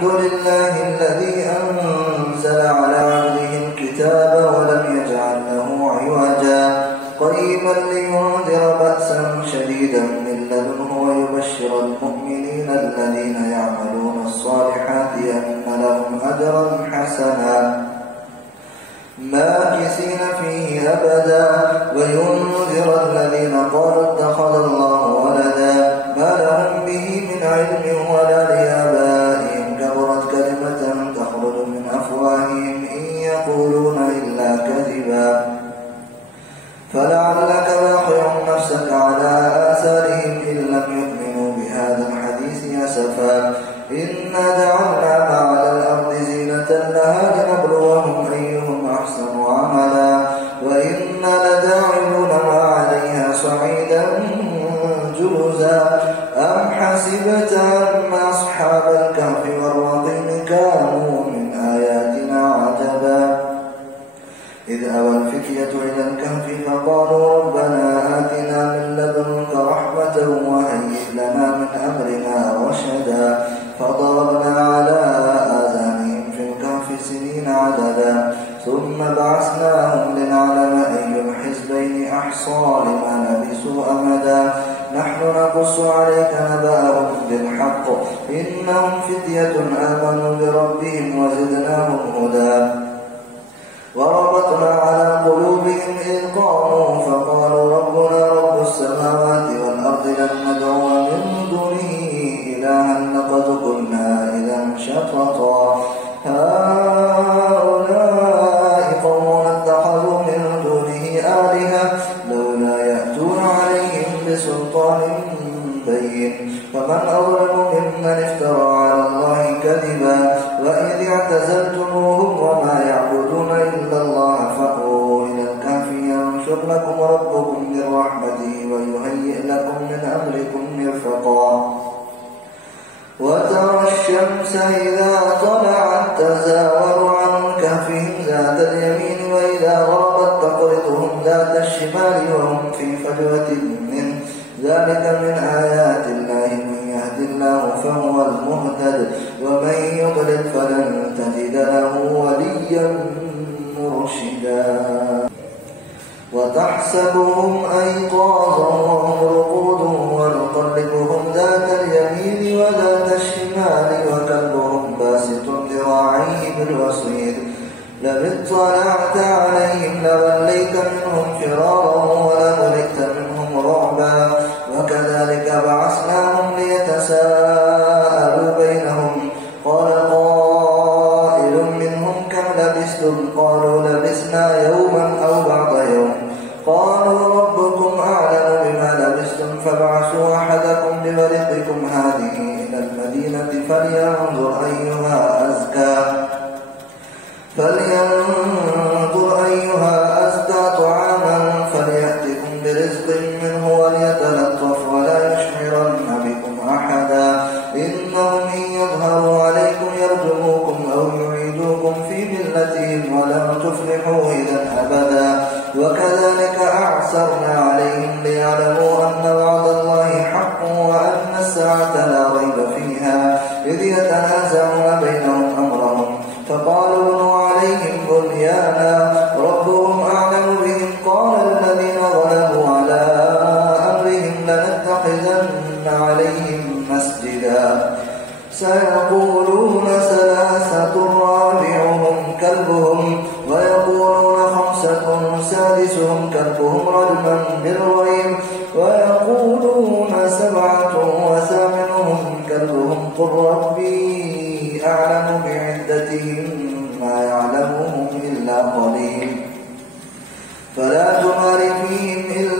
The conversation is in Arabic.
الحمد لله الذي أنزل على عبده الكتاب ولم يجعل له عوجا قيما لينذر بأسا شديدا من لدنه ويبشر المؤمنين الذين يعملون الصالحات أن لهم أجرا حسنا ماكثين فيه أبدا وينذر الذين قالوا اتخذ الله ولدا ما لهم به من علم ولا لآبائهم كبرت كلمة تخرج من أفواههم إن يقولون إلا كذبا فلعلك باخع نفسك على آثارهم إن لم يؤمنوا بهذا الحديث أسفا إنا جعلنا ما على الأرض زينة لها لنبلوهم أيهم أحسن عملا وإنا لجاعلون ما عليها صعيدا جرزا أم حسبت أن أصحاب الكهف والرقيم كانوا من آياتنا عجبا إذ أوى الفتية إلى الكهف فقالوا ربنا آتنا من لدنك رحمة وهيئ لنا من أمرنا رشدا فضربنا على آذانهم في الكهف سنين عددا ثم بعثناهم لنعلم أي الحزبين أحصى لما لبثوا أمدا نحن نقص عليك نبأهم بالحق إنهم فتية آمنوا بربهم وزدناهم هدى وربطنا على قلوبهم إذ قاموا فقالوا ربنا رب السماوات والأرض لن ندعو من دونه إلها لقد قلنا إذا شططا هؤلاء قوم اتخذوا من دونه آلهة لولا يأتون عليهم بسلطان بين فمن أظلم ممن افترى على الله كذبا وإذ اعتزلتموهم وما يعبدون إلا الله فأووا إلى الكهف ينشر لكم ربكم من رحمته ويهيئ لكم من أمركم مرفقا وترى الشمس إذا طلعت تزاور عن كهفهم ذات اليمين وإذا غربت تقرضهم ذات الشمال وهم في فجوة منه ذلك من آيات الله من يهد الله فهو المهتد ومن يضلل فلن تجد له وليا مرشدا وتحسبهم أيقاظا وهم رقود ونقلبهم ذات اليمين وذات الشمال وكلبهم باسط ذراعيه بالوصيد لو اطلعت عليهم لوليت منهم فرارا ولملئت منهم رعبا وكذلك بعثناهم ليتساءلوا بينهم قال قائل منهم كم لبثتم قالوا لبثنا يوما أو بعض يوم قالوا ربكم أعلم بما لبثتم فابعثوا أحدكم بورقكم هذه إلى المدينة فلينظر أيها أزكى طعاما فليأتكم برزق منه وليتلطف ولا يشعرن بكم أحدا إنهم إن يظهروا عليكم يرجموكم أو يعيدوكم في ملتهم ولن تفلحوا إذا أبدا وكذلك أعسرنا عليهم ليعلموا أن وعد الله حق وأن الساعة لا ريب فيها إذ يتنازعون بينهم أمرهم فقالوا بنوا عليهم بنيانا ربهم أعلم بهم قال الذين غلبوا على أمرهم لنتخذن عليهم مسجدا سيقولون ثلاثة رابعهم كلبهم ويقولون خمسة سادسهم كلبهم رجما بالغيب ويقولون سبعة وثامنهم كلبهم قل ربي أعلم بعدتهم ما يعلمهم إلا قليل فلا تمار فيهم إلا